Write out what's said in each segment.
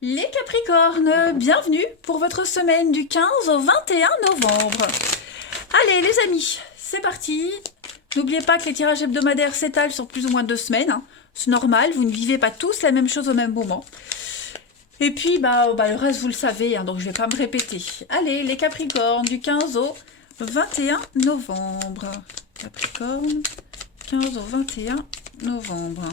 Les Capricornes, bienvenue pour votre semaine du 15 au 21 novembre. Allez les amis, c'est parti. N'oubliez pas que les tirages hebdomadaires s'étalent sur plus ou moins 2 semaines, hein. C'est normal, vous ne vivez pas tous la même chose au même moment. Et puis, le reste, vous le savez, hein, donc je ne vais pas me répéter. Allez, les Capricornes, du 15 au 21 novembre. Capricorne, 15 au 21 novembre.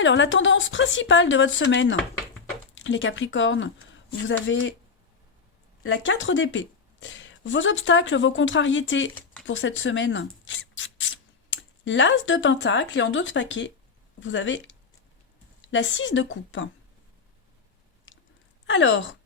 Alors, la tendance principale de votre semaine, les Capricornes, vous avez la 4 d'épée. Vos obstacles, vos contrariétés pour cette semaine, l'as de pentacle, et en d'autres paquets, vous avez la 6 de coupe. Alors,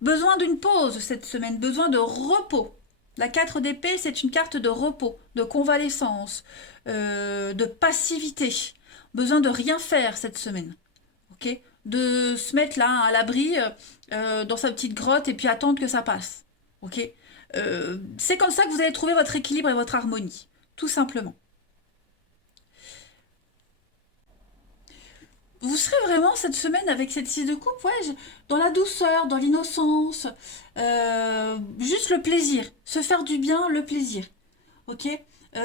besoin d'une pause cette semaine, besoin de repos. La 4 d'épée, c'est une carte de repos, de convalescence, de passivité. Besoin de rien faire cette semaine. Ok, de se mettre là à l'abri dans sa petite grotte et puis attendre que ça passe. Ok, c'est comme ça que vous allez trouver votre équilibre et votre harmonie, tout simplement. Vous serez vraiment cette semaine avec cette 6 de coupe, ouais, dans la douceur, dans l'innocence, juste le plaisir, se faire du bien, le plaisir, ok.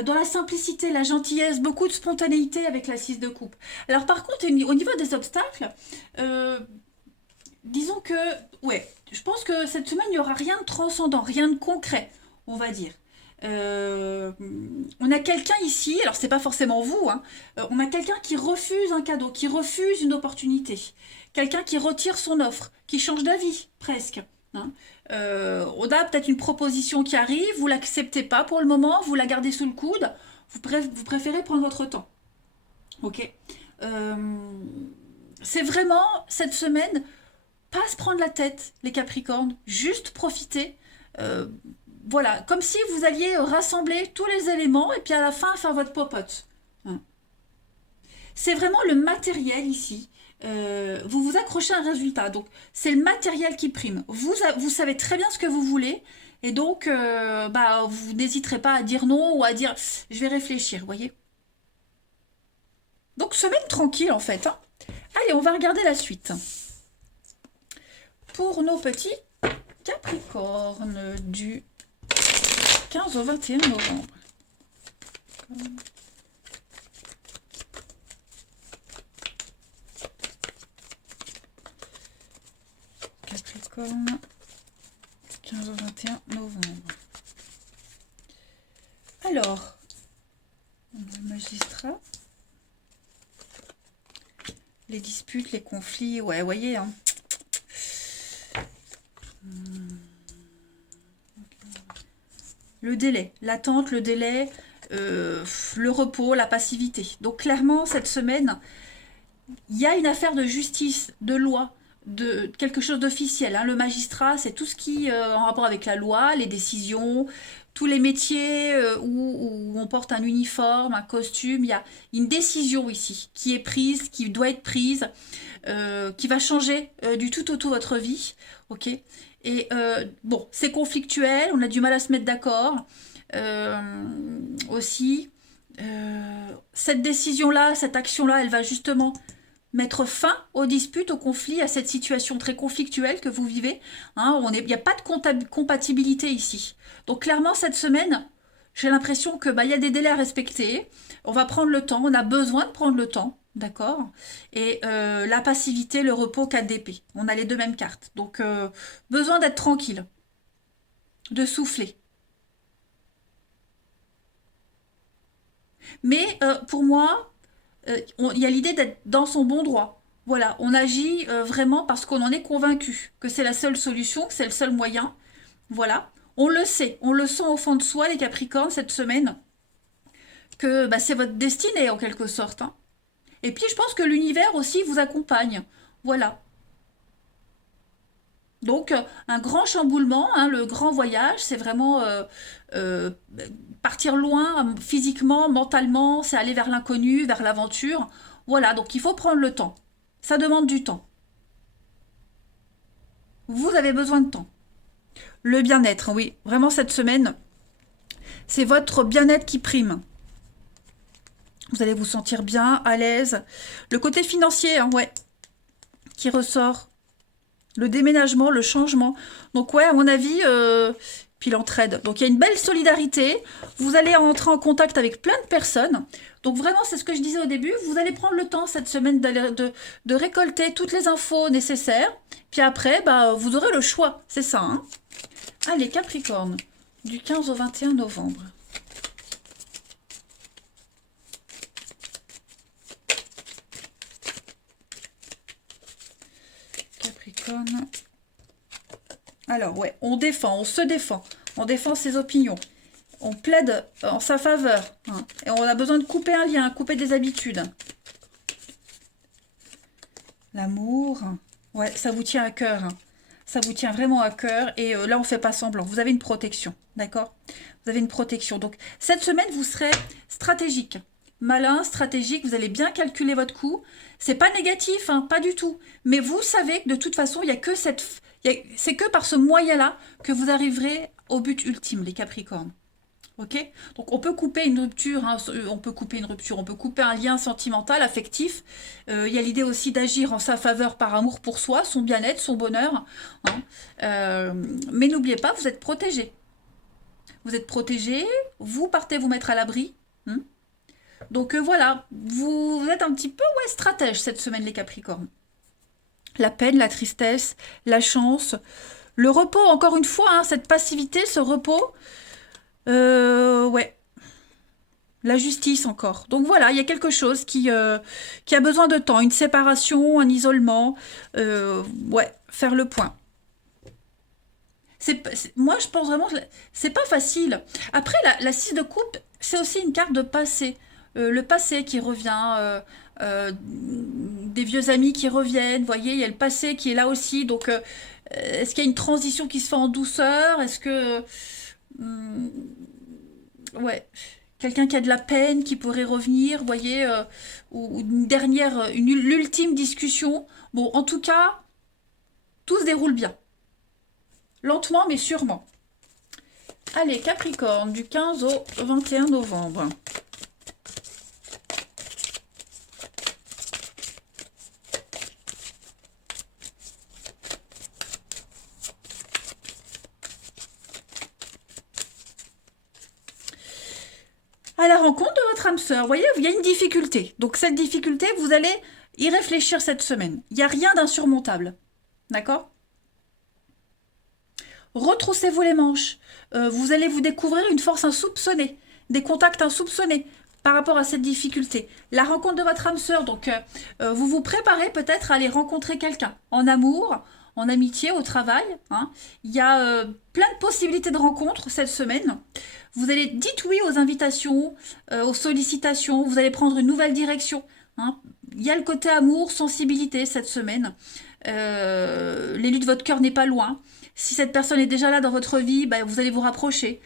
Dans la simplicité, la gentillesse, beaucoup de spontanéité avec la 6 de coupe. Alors par contre, au niveau des obstacles, euh, disons que, ouais, je pense que cette semaine, il n'y aura rien de transcendant, rien de concret, on va dire. Euh, on a quelqu'un ici, alors c'est pas forcément vous, hein, on a quelqu'un qui refuse un cadeau, qui refuse une opportunité, quelqu'un qui retire son offre, qui change d'avis, presque, hein. On a peut-être une proposition qui arrive, vous l'acceptez pas pour le moment, vous la gardez sous le coude, vous préférez prendre votre temps. Ok. Euh, c'est vraiment cette semaine pas se prendre la tête, les Capricornes, juste profiter. Euh, voilà, comme si vous alliez rassembler tous les éléments et puis à la fin faire votre popote. Hein. C'est vraiment le matériel ici. Vous vous accrochez à un résultat. Donc, c'est le matériel qui prime. Vous savez très bien ce que vous voulez. Et donc, vous n'hésiterez pas à dire non ou à dire je vais réfléchir, vous voyez. Donc, semaine tranquille en fait, hein. Allez, on va regarder la suite. Pour nos petits Capricornes du 15 au 21 novembre. Capricorne, 15 au 21 novembre. Alors, on a le magistrat. Les disputes, les conflits, ouais, vous voyez, hein. Le délai, l'attente, le délai, le repos, la passivité. Donc clairement, cette semaine, il y a une affaire de justice, de loi, de quelque chose d'officiel, hein. Le magistrat, c'est tout ce qui en rapport avec la loi, les décisions, tous les métiers où on porte un uniforme, un costume. Il y a une décision ici qui est prise, qui doit être prise, qui va changer du tout au tout votre vie. Ok. Et bon, c'est conflictuel, on a du mal à se mettre d'accord aussi. Cette décision-là, cette action-là, elle va justement mettre fin aux disputes, aux conflits, à cette situation très conflictuelle que vous vivez. Hein, il n'y a pas de compatibilité ici. Donc clairement, cette semaine, j'ai l'impression que il y a des délais à respecter. On va prendre le temps, on a besoin de prendre le temps, d'accord. Et la passivité, le repos, 4 d'épée. On a les deux mêmes cartes. Donc besoin d'être tranquille, de souffler. Mais pour moi, il y a l'idée d'être dans son bon droit. Voilà, on agit vraiment parce qu'on en est convaincu que c'est la seule solution, que c'est le seul moyen. Voilà, on le sait, on le sent au fond de soi, les Capricornes, cette semaine, que c'est votre destinée en quelque sorte, hein. Et puis je pense que l'univers aussi vous accompagne. Voilà. Donc un grand chamboulement, hein, le grand voyage, c'est vraiment euh, partir loin physiquement, mentalement, c'est aller vers l'inconnu, vers l'aventure. Voilà, donc il faut prendre le temps. Ça demande du temps. Vous avez besoin de temps. Le bien-être, oui, vraiment cette semaine, c'est votre bien-être qui prime. Vous allez vous sentir bien, à l'aise. Le côté financier, hein, ouais, qui ressort. Le déménagement, le changement. Donc ouais, à mon avis, puis l'entraide. Donc il y a une belle solidarité. Vous allez entrer en contact avec plein de personnes. Donc vraiment, c'est ce que je disais au début. Vous allez prendre le temps cette semaine de récolter toutes les infos nécessaires. Puis après, bah, vous aurez le choix. C'est ça, hein. Allez, Capricorne, du 15 au 21 novembre. Capricorne. Alors, ouais, on défend, on se défend. On défend ses opinions. On plaide en sa faveur. Hein. Et on a besoin de couper un lien, couper des habitudes. L'amour. Ouais, ça vous tient à cœur. Hein. Ça vous tient vraiment à cœur. Et là, on ne fait pas semblant. Vous avez une protection. D'accord? Vous avez une protection. Donc, cette semaine, vous serez stratégique. Malin, stratégique. Vous allez bien calculer votre coup. C'est pas négatif, hein, pas du tout. Mais vous savez que de toute façon, il n'y a que cette... C'est que par ce moyen-là que vous arriverez au but ultime, les Capricornes. Ok? Donc on peut couper une rupture, hein, on peut couper une rupture, on peut couper un lien sentimental, affectif. Il y a l'idée aussi d'agir en sa faveur par amour pour soi, son bien-être, son bonheur. Hein. Mais n'oubliez pas, vous êtes protégé. Vous êtes protégé, vous partez vous mettre à l'abri. Hein. Donc voilà, vous êtes un petit peu ouais, stratège cette semaine, les Capricornes. La peine, la tristesse, la chance, le repos, encore une fois, hein, cette passivité, ce repos. Ouais. La justice encore. Donc voilà, il y a quelque chose qui a besoin de temps. Une séparation, un isolement. Ouais, faire le point. Moi, je pense vraiment que c'est pas facile. Après, la 6 de coupe, c'est aussi une carte de passé. Le passé qui revient. Des vieux amis qui reviennent. Vous voyez, il y a le passé qui est là aussi. Donc, est-ce qu'il y a une transition qui se fait en douceur? Est-ce que... hum, ouais. Quelqu'un qui a de la peine, qui pourrait revenir, vous voyez, ou une dernière, l'ultime discussion. Bon, en tout cas, tout se déroule bien. Lentement, mais sûrement. Allez, Capricorne, du 15 au 21 novembre. À la rencontre de votre âme sœur, vous voyez, il y a une difficulté. Donc cette difficulté, vous allez y réfléchir cette semaine. Il n'y a rien d'insurmontable. D'accord? Retroussez-vous les manches. Vous allez vous découvrir une force insoupçonnée, des contacts insoupçonnés par rapport à cette difficulté. La rencontre de votre âme sœur, donc vous vous préparez peut-être à aller rencontrer quelqu'un en amour, en amitié, au travail. Hein. Il y a plein de possibilités de rencontres cette semaine. Vous allez dites oui aux invitations, aux sollicitations. Vous allez prendre une nouvelle direction. Hein. Il y a le côté amour, sensibilité cette semaine. L'élu de votre cœur n'est pas loin. Si cette personne est déjà là dans votre vie, bah, vous allez vous rapprocher.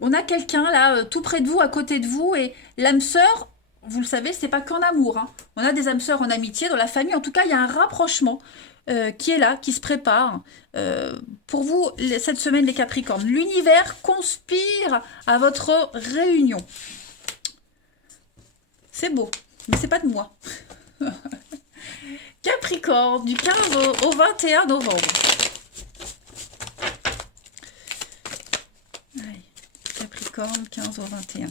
On a quelqu'un là, tout près de vous, à côté de vous, et l'âme sœur, vous le savez, c'est pas qu'en amour. Hein. On a des âmes sœurs en amitié, dans la famille. En tout cas, il y a un rapprochement qui est là, qui se prépare. Pour vous, cette semaine, les Capricornes, l'univers conspire à votre réunion. C'est beau, mais c'est pas de moi. Capricorne, du 15 au 21 novembre. Allez, Capricorne, 15 au 21.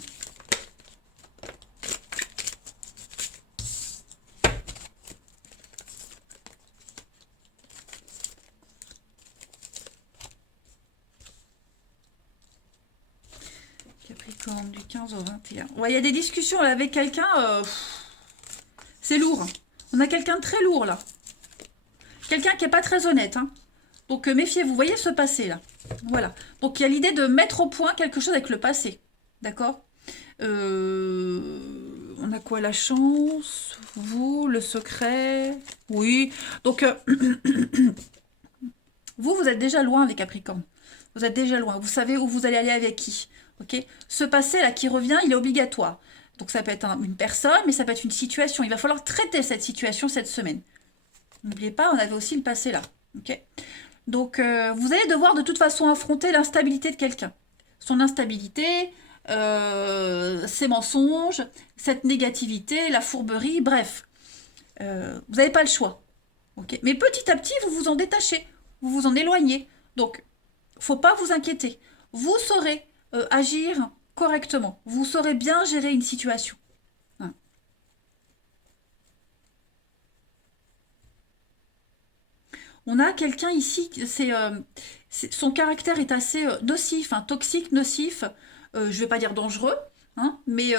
Capricorne, du 15 au 21. Ouais, il y a des discussions là, avec quelqu'un. C'est lourd. On a quelqu'un de très lourd là. Quelqu'un qui n'est pas très honnête. Hein. Donc méfiez-vous. Vous voyez ce passé là. Voilà. Donc il y a l'idée de mettre au point quelque chose avec le passé. D'accord. On a quoi? La chance. Vous, le secret. Oui. Donc vous êtes déjà loin les Capricornes. Vous êtes déjà loin. Vous savez où vous allez aller avec qui. Ok. Ce passé là qui revient, il est obligatoire. Donc ça peut être une personne, mais ça peut être une situation. Il va falloir traiter cette situation cette semaine. N'oubliez pas, on avait aussi le passé là. Okay, donc vous allez devoir de toute façon affronter l'instabilité de quelqu'un. Son instabilité, ces mensonges, cette négativité, la fourberie, bref. Vous n'avez pas le choix. Ok. Mais petit à petit, vous vous en détachez, vous vous en éloignez. Donc, faut pas vous inquiéter. Vous saurez agir correctement. Vous saurez bien gérer une situation. Hein. On a quelqu'un ici, son caractère est assez nocif, hein, toxique, nocif. Je vais pas dire dangereux, hein, mais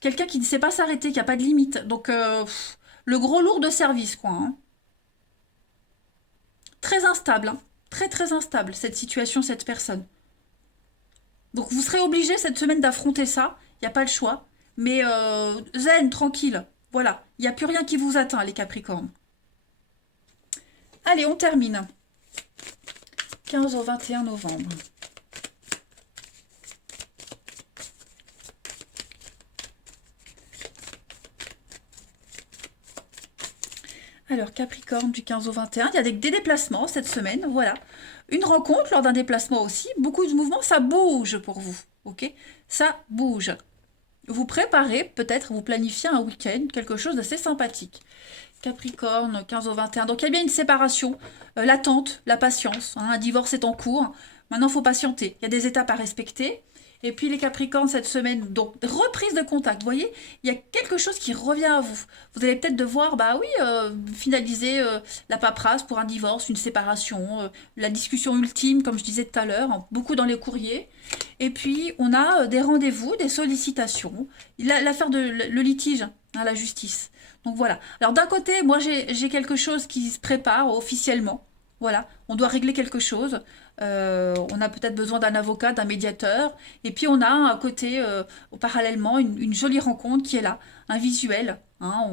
quelqu'un qui ne sait pas s'arrêter, qui a pas de limite. Donc, le gros lourd de service, quoi. Hein. Très instable, hein. Très très instable cette situation, cette personne. Donc vous serez obligé cette semaine d'affronter ça, il n'y a pas le choix. Mais zen, tranquille, voilà, il n'y a plus rien qui vous atteint les Capricornes. Allez, on termine. 15 au 21 novembre. Alors, Capricorne du 15 au 21, il y a des déplacements cette semaine, voilà. Une rencontre lors d'un déplacement aussi, beaucoup de mouvements, ça bouge pour vous, ok? Ça bouge. Vous préparez, peut-être, vous planifiez un week-end, quelque chose d'assez sympathique. Capricorne, 15 au 21. Donc il y a bien une séparation, l'attente, la patience. Hein, un divorce est en cours. Maintenant, il faut patienter. Il y a des étapes à respecter. Et puis les Capricornes, cette semaine, donc reprise de contact. Vous voyez, il y a quelque chose qui revient à vous. Vous allez peut-être devoir, bah oui, finaliser la paperasse pour un divorce, une séparation, la discussion ultime, comme je disais tout à l'heure, hein, beaucoup dans les courriers. Et puis, on a des rendez-vous, des sollicitations. L'affaire de le litige, hein, la justice. Donc voilà. Alors d'un côté, moi j'ai quelque chose qui se prépare officiellement. Voilà, on doit régler quelque chose. On a peut-être besoin d'un avocat, d'un médiateur. Et puis on a à côté, parallèlement, une jolie rencontre qui est là, un visuel. Hein,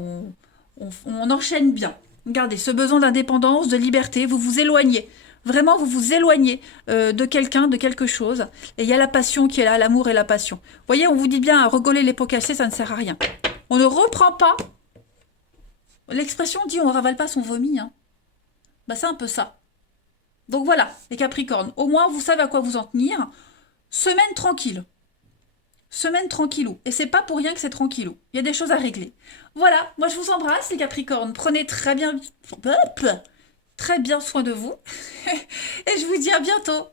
on enchaîne bien. Regardez, ce besoin d'indépendance, de liberté, vous vous éloignez. Vraiment, vous vous éloignez de quelqu'un, de quelque chose. Et il y a la passion qui est là, l'amour et la passion. Vous voyez, on vous dit bien, rigoler les pots cassés, ça ne sert à rien. On ne reprend pas. L'expression dit on ravale pas son vomi. Hein. Bah c'est un peu ça. Donc voilà, les Capricornes. Au moins, vous savez à quoi vous en tenir. Semaine tranquille. Semaine tranquillou. Et c'est pas pour rien que c'est tranquillou. Il y a des choses à régler. Voilà, moi je vous embrasse, les Capricornes. Prenez très bien soin de vous. Et je vous dis à bientôt.